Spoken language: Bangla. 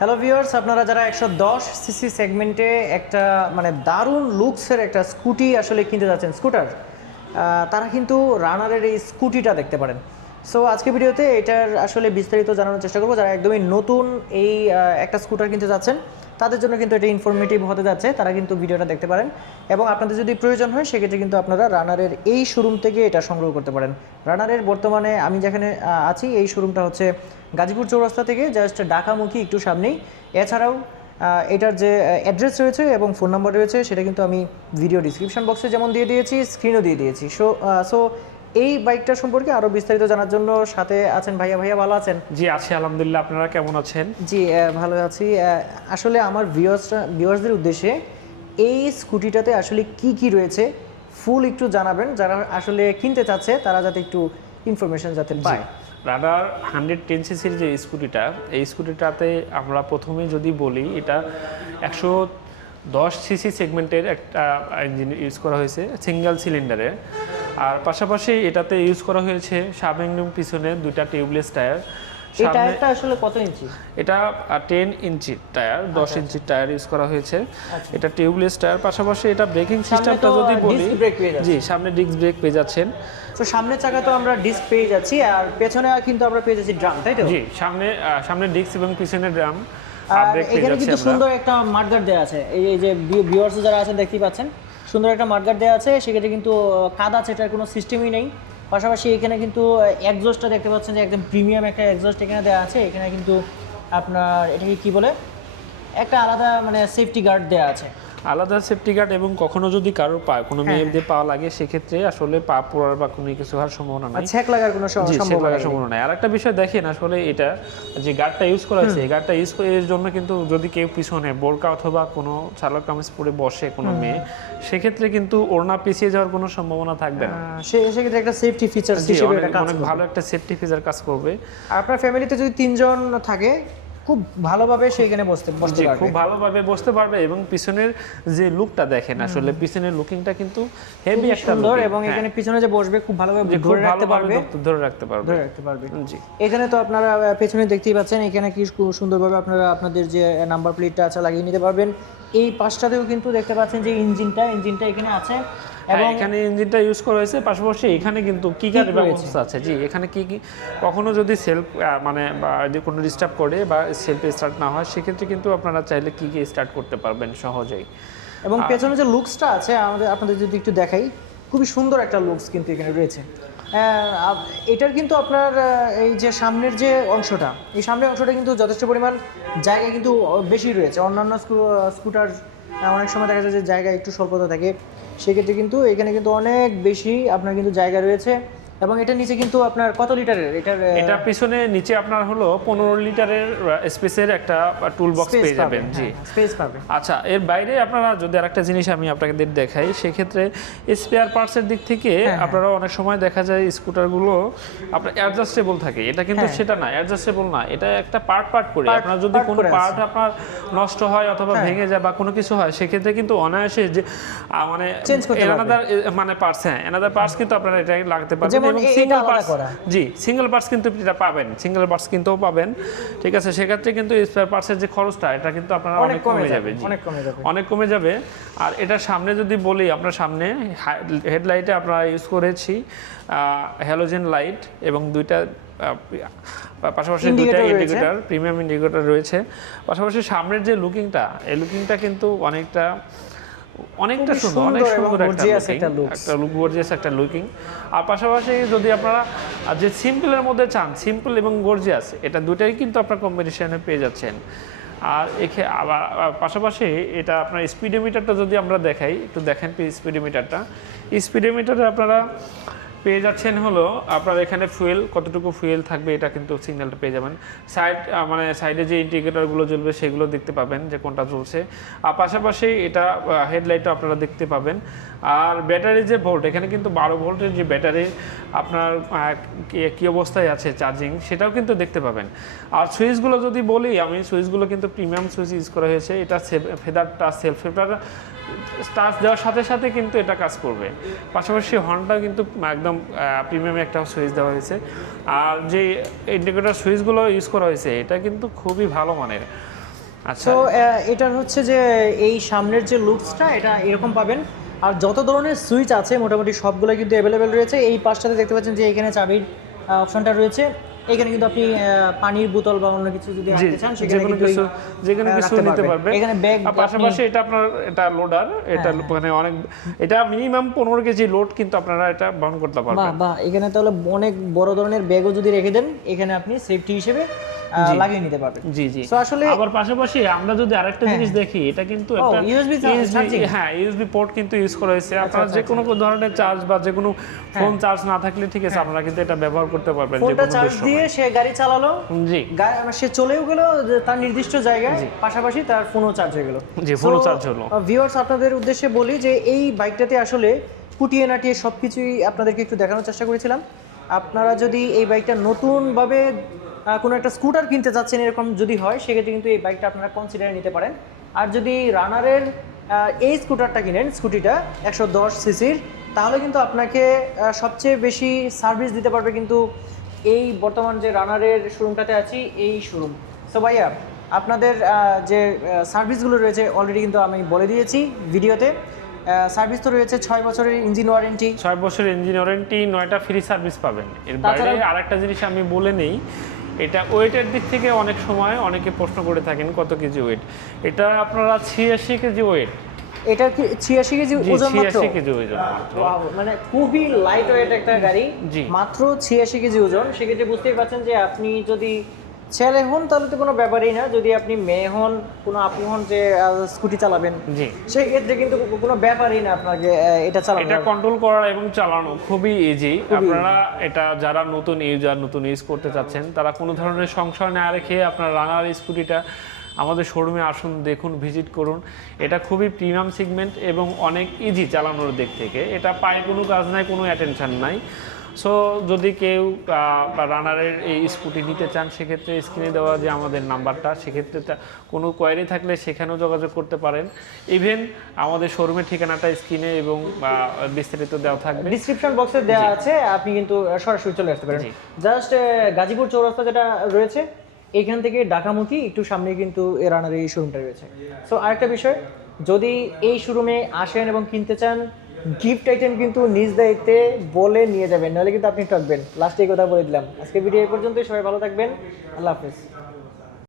হ্যালো ভিউয়ার্স আপনারা যারা একশো দশ সিসি সেগমেন্টে একটা মানে দারুণ লুকসের একটা স্কুটি আসলে কিনতে যাচ্ছেন, স্কুটার তারা কিন্তু রানারের এই স্কুটিটা দেখতে পারেন। সো আজকে ভিডিওতে এটার আসলে বিস্তারিত জানানোর চেষ্টা করব। যারা একদমই নতুন এই একটা স্কুটার কিনতে যাচ্ছেন, তাদের জন্য কিন্তু এটা ইনফরমেটিভ হতে যাচ্ছে। তারা কিন্তু ভিডিওটা দেখতে পারেন এবং আপনাদের যদি প্রয়োজন হয়, সেক্ষেত্রে কিন্তু আপনারা রানারের এই শোরুম থেকে এটা সংগ্রহ করতে পারেন। রানারের বর্তমানে আমি যেখানে আছি, এই শোরুমটা হচ্ছে গাজীপুর চৌরাস্তা থেকে জাস্ট ঢাকামুখী একটু সামনেই। এছাড়াও এটার যে অ্যাড্রেস রয়েছে এবং ফোন নাম্বার রয়েছে, সেটা কিন্তু আমি ভিডিও ডিসক্রিপশন বক্সে যেমন দিয়ে দিয়েছি স্ক্রিনও দিয়ে দিয়েছি। সো সো এই বাইকটা সম্পর্কে আরও বিস্তারিত জানার জন্য সাথে আছেন ভাইয়া। ভাইয়া ভালো আছেন? জি আছি আলহামদুলিল্লাহ। আপনারা কেমন আছেন? জি ভালো আছি। আসলে আমার ভিউয়ার্সরা ভিউয়ার্সদের উদ্দেশ্যে এই স্কুটিটাতে আসলে কি কি রয়েছে ফুল একটু জানাবেন। যারা আসলে কিনতে চাচ্ছে তারা যাতে একটু ইনফরমেশন যাতে পায়। রাডার হান্ড্রেড টেন সিসির যে স্কুটিটা এই স্কুটিটাতে আমরা প্রথমে যদি বলি এটা একশো দশ সিসি সেগমেন্টের একটা ইঞ্জিন ইউজ করা হয়েছে সিঙ্গেল সিলিন্ডারে আর পাশাপাশি এটাতে ইউজ করা হয়েছে সামনে এবং পিছনে দুইটা টিউবলেস টায়ার এই টায়ারটা আসলে কত ইঞ্চি? এটা টেন ইঞ্চি টায়ার দশ ইঞ্চি টায়ার ইউজ করা হয়েছে। এটা টিউবলেস টায়ার পাশাপাশি এটা ব্রেকিং সিস্টেমটা যদি বলি। জি সামনে ডিস্ক ব্রেক পেয়ে যাচ্ছেন। তো সামনের চাকা তো আমরা ডিস্ক পেয়ে যাচ্ছি আর পেছনে কিন্তু আমরা পেয়ে যাচ্ছি ড্রাম তাই তো? জি সামনে সামনে ডিস্ক এবং পিছনে ড্রাম আর ব্রেক এখানে কিন্তু সুন্দর একটা মার্কার দেওয়া আছে। এই এই যে ভিউয়ার্স যারা আছেন দেখতেই পাচ্ছেন। সুন্দর একটা মার্কার দেওয়া আছে। সেক্ষেত্রে কিন্তু কাদা সেটার কোনো সিস্টেমই নেই। পাশাপাশি এখানে কিন্তু একজোসটা দেখতে পাচ্ছেন যে একদম প্রিমিয়াম একটা একজোস্ট এখানে দেওয়া আছে। এখানে কিন্তু আপনার, এটাকে কি বলে? একটা আলাদা মানে সেফটি গার্ড দেওয়া আছে। আলাদা সেফটি গার্ড এবং কখনো যদি কারোর পা কোনো হ্যাঁ, মেয়েদের পা লাগে সেক্ষেত্রে আসলে পা পোড়ার বা কোনো কিছু হওয়ার সম্ভাবনা নাই। ছ্যাক লাগার কোনো সম্ভাবনা নেই। আর একটা বিষয় দেখেন আসলে এটা যে গার্ডটা ইউজ করা হয়েছে এই গার্ডটা ইউজ করে এর জন্য কিন্তু যদি কেউ পিছনে বোরকা অথবা কোনো চালক কামিজ পরে বসে কোনো মেয়ে সেক্ষেত্রে কিন্তু ওড়না পিছিয়ে যাওয়ার কোনো সম্ভাবনা থাকবে না। সেক্ষেত্রে একটা সেফটি ফিচার্স জি, হিসেবে অনেক এটা কাজ অনেক ভালো একটা সেফটি ফিচার কাজ করবে। আপনার ফ্যামিলিতে যদি তিনজন থাকে খুব ভালোভাবে সেখানে বসতে বসতে পারবে। খুব ভালোভাবে বসতে পারবে এবং পিছনের যে লুকটা দেখেন আসলে পিছনের লুকিংটা কিন্তু হেভি একটা সুন্দর এবং হ্যাঁ। এখানে পিছনে যে বসবে খুব ভালোভাবে ধরে রাখতে পারবে। ধরে রাখতে পারবে। ধরে রাখতে পারবে। জি। এখানে তো আপনারা পেছনে দেখতেই পাচ্ছেন এখানে কি সুন্দরভাবে আপনারা আপনাদের যে নাম্বার প্লেটটা আছে লাগিয়ে নিতে পারবেন। এই পাশটাতেও কিন্তু দেখতে পাচ্ছেন যে ইঞ্জিনটা ইঞ্জিনটা এখানে আছে। এবং এখানে ইঞ্জিনটা ইউজ করা হয়েছে। পাশাপাশি এখানে কিন্তু কিকার Kick ব্যবস্থা আছে। জি এখানে কি কি কখনো যদি সেলফ মানে বা যদি কোনো ডিস্টার্ব করে বা সেলফ স্টার্ট না হয় সেক্ষেত্রে কিন্তু আপনারা চাইলে কি কি স্টার্ট করতে পারবেন সহজেই। এবং পেছনে যে লুকসটা আছে আমাদের আপনাদের যদি একটু দেখাই খুবই সুন্দর একটা লুকস কিন্তু এখানে রয়েছে। এটার কিন্তু আপনার এই যে সামনের যে অংশটা এই সামনের অংশটা কিন্তু যথেষ্ট পরিমাণ জায়গা কিন্তু বেশি রয়েছে। অন্যান্য স্কু- স্কুটার অনেক সময় দেখা যায় যে জায়গা একটু স্বল্পতা থাকে। সেক্ষেত্রে কিন্তু এখানে কিন্তু অনেক বেশি আপনার কিন্তু জায়গা রয়েছে। এবং এটার নিচে কিন্তু আপনার কত লিটারের? এটার এটা পিছনে নিচে আপনার হলো পনেরো লিটারের স্পেসের একটা টুল বক্স পেয়ে যাবেন জি। হ্যাঁ, space পাবে। আচ্ছা এর বাইরে আপনারা যদি আরেকটা জিনিস আমি আপনাদের দেখাই সেক্ষেত্রে স্পেয়ার পার্টসের দিক থেকে হ্যাঁ, আপনারা অনেক সময় দেখা যায় স্কুটারগুলো আপনার অ্যাডজাস্টেবল থাকে। এটা কিন্তু হ্যাঁ। সেটা না অ্যাডজাস্টেবল না এটা একটা পার্ট পার্ট করে। আপনার যদি কোনো পার্ট আপনার নষ্ট হয় অথবা হ্যাঁ। ভেঙে যায় বা কোনো কিছু হয় সেক্ষেত্রে কিন্তু অনায়াসে যে মানে। এনাদার মানে পার্টস হ্যাঁ এনাদার পার্টস কিন্তু আপনারা এটা লাগতে পারবেন। এবং সিঙ্গেল পার্টস জি সিঙ্গেল পার্টস কিন্তু এটা পাবেন। সিঙ্গেল পার্টস কিন্তু পাবেন। ঠিক আছে সেক্ষেত্রে কিন্তু স্পেয়ার পার্টসের যে খরচটা এটা কিন্তু আপনার অনেক কমে যাবে। অনেক কমে যাবে। অনেক কমে যাবে। আর এটার সামনে যদি বলি আপনার সামনে হেডলাইটে আমরা ইউজ করেছি হ্যালোজেন লাইট এবং দুইটা পাশাপাশি দুইটা ইন্ডিকেটর প্রিমিয়াম ইন্ডিকেটর রয়েছে। পাশাপাশি সামনের যে লুকিংটা এই লুকিংটা কিন্তু অনেকটা অনেকটা সুন্দর অনেক সুন্দর একটা লুক গর্জিয়াস একটা লুকিং আর পাশাপাশি যদি আপনারা যে সিম্পলের মধ্যে চান সিম্পল এবং গর্জিয়াস এটা দুটাই কিন্তু আপনার কম্বিনেশনে পেয়ে যাচ্ছেন। আর এখে আবার পাশাপাশি এটা আপনার স্পিডোমিটারটা যদি আমরা দেখাই একটু দেখেন স্পিডোমিটারটা স্পিডোমিটারে আপনারা পেয়ে যাচ্ছেন হলো, আপনার এখানে ফুয়েল কতটুকু ফুয়েল থাকবে এটা কিন্তু সিগন্যালটা পেয়ে যাবেন। সাইড মানে সাইডে যে ইন্ডিকেটরগুলো জ্বলবে সেগুলো দেখতে পাবেন যে কোনটা জ্বলছে। আর পাশাপাশি এটা হেডলাইটও আপনারা দেখতে পাবেন। আর ব্যাটারি যে ভোল্ট এখানে কিন্তু বারো ভোল্টের যে ব্যাটারি আপনার কি- অবস্থায় আছে চার্জিং সেটাও কিন্তু দেখতে পাবেন। আর সুইচগুলো যদি বলি, আমি সুইচগুলো কিন্তু প্রিমিয়াম সুইচ ইউজ করা হয়েছে। এটা feather touch self feather touch দেওয়ার সাথে সাথে কিন্তু এটা কাজ করবে। পাশাপাশি হর্নটা কিন্তু একদম প্রিমিয়াম একটা সুইচ দেওয়া হয়েছে। আর যে ইন্ডিকেটর সুইচগুলো ইউজ করা হয়েছে, এটা কিন্তু খুবই ভালো মানের। আচ্ছা। এটার হচ্ছে যে এই সামনের যে লুকসটা এটা এরকম পাবেন। আর যত ধরনের সুইচ আছে, মোটামুটি সবগুলো কিন্তু অ্যাভেলেবেল রয়েছে। এই পাশটাতে দেখতে পাচ্ছেন যে এখানে চাবির অপশনটা রয়েছে। এখানে কিন্তু আপনি পানির বোতল বা অন্য কিছু যদি রাখতে চান সেখানে কিন্তু কিছু এই, যে কোনো আহ, কিছু নিতে। পারবে এখানে ব্যাগ পাশাপাশি এটা আপনার এটা লোডার এটা হ্যাঁ, মানে অনেক এটা মিনিমাম পনেরো কেজি লোড কিন্তু আপনারা এটা বহন করতে বাহ পারবেন। বাহ এখানে তাহলে অনেক বড় ধরনের ব্যাগও যদি রেখে দেন এখানে আপনি সেফটি হিসেবে লাগিয়ে নিতে পারবেন জি জি। So আসলে আবার পাশাপাশি আমরা যদি আরেকটা জিনিস দেখি এটা কিন্তু একটা USB charging? হ্যাঁ ইউএসবি পোর্ট কিন্তু ইউজ করা হয়েছে। আপনারা আচ্ছা, যে কোনো ধরনের চার্জ বা যে কোনো ফোন হ্যাঁ। চার্জ না থাকলে ঠিক আছে আপনারা কিন্তু এটা ব্যবহার করতে পারবেন যে ফোনটা কোনো চার্জ। দিয়ে সে গাড়ি চালালো। জি। গা- সে চলেও গেল তার নির্দিষ্ট জায়গায় পাশাপাশি তার ফোনও চার্জ হয়ে গেল। জি, ফোনও চার্জ হলো। ভিউয়ার্স আপনাদের উদ্দেশ্যে বলি যে এই বাইকটাতে আসলে কুটিয়ে নাটিয়ে সব কিছুই আপনাদেরকে একটু দেখানোর চেষ্টা করেছিলাম। আপনারা যদি এই বাইকটা নতুনভাবে কোনো একটা স্কুটার কিনতে চাচ্ছেন এরকম যদি হয় সেক্ষেত্রে কিন্তু এই বাইকটা আপনারা কনসিডারে নিতে পারেন। আর যদি রানারের এই স্কুটারটা কিনেন স্কুটিটা একশো দশ সিসির তাহলে কিন্তু আপনাকে সবচেয়ে বেশি সার্ভিস দিতে পারবে কিন্তু এই বর্তমান যে রানারের শোরুমটাতে আছি এই শোরুম সো ভাইয়া আপনাদের যে সার্ভিসগুলো রয়েছে অলরেডি কিন্তু আমি বলে দিয়েছি ভিডিওতে। সার্ভিস তো রয়েছে ছয় বছরের ইঞ্জিন ওয়ারেন্টি ছয় বছরের ইঞ্জিন ওয়ারেন্টি নয়টা ফ্রি সার্ভিস পাবেন। এর বাইরে আরেকটা জিনিস আমি বলে নেই এটা ওয়েটের দিক থেকে অনেক সময় অনেকে প্রশ্ন করে থাকেন কত কেজি ওয়েট। এটা আপনারা ছিয়াশি কেজি ওয়েট। এটা কি ছিয়াশি কেজি ওজন মাত্র? কেজি ওজন মানে খুবই লাইট ওয়েট একটা গাড়ি। মাত্র ছিয়াশি কেজি ওজন। সেক্ষেত্রে বুঝতেই পারছেন যে আপনি যদি ছেলে হন তাহলে তো কোনো ব্যাপারই না। যদি আপনি মেয়ে হন কোনো আপনি হন যে স্কুটি চালাবেন জি। সেই ক্ষেত্রে কিন্তু কোনো ব্যাপারই না আপনাকে এটা চালানো। এটা কন্ট্রোল করা এবং চালানো খুবই ইজি আপনারা এটা যারা নতুন ইউজার নতুন ইউজ করতে চাচ্ছেন তারা কোনো ধরনের সংশয় না রেখে আপনার রানার স্কুটিটা আমাদের শোরুমে আসুন দেখুন ভিজিট করুন। এটা খুবই প্রিমিয়াম সেগমেন্ট এবং অনেক ইজি চালানোর দিক থেকে। এটা পায়ে কোনো কাজ নাই কোনো অ্যাটেনশন নাই। সো যদি কেউ রানারের এই স্কুটি নিতে চান সেক্ষেত্রে স্ক্রিনে দেওয়া যে আমাদের নাম্বারটা সেক্ষেত্রে কোনো কোয়ারি থাকলে সেখানেও যোগাযোগ করতে পারেন। ইভেন আমাদের শোরুমের ঠিকানাটা স্ক্রিনে এবং বিস্তারিত দেওয়া থাকবে। ডিসক্রিপশন বক্সে দেওয়া আছে আপনি কিন্তু সরাসরি চলে আসতে পারেন। জাস্ট গাজীপুর চৌরাস্তা যেটা রয়েছে এখান থেকে ঢাকামুখী একটু সামনে কিন্তু এ রানার এই শোরুমটা রয়েছে। সো আরেকটা বিষয় যদি এই শোরুমে আসেন এবং কিনতে চান গিফট আইটেম কিন্তু নিজ দায়িত্বে বলে নিয়ে যাবেন, নাহলে কিন্তু আপনি ঠকবেন। লাস্টে এই কথা বলে দিলাম। আজকে ভিডিও এই পর্যন্তই, সবাই ভালো থাকবেন। আল্লাহ হাফেজ।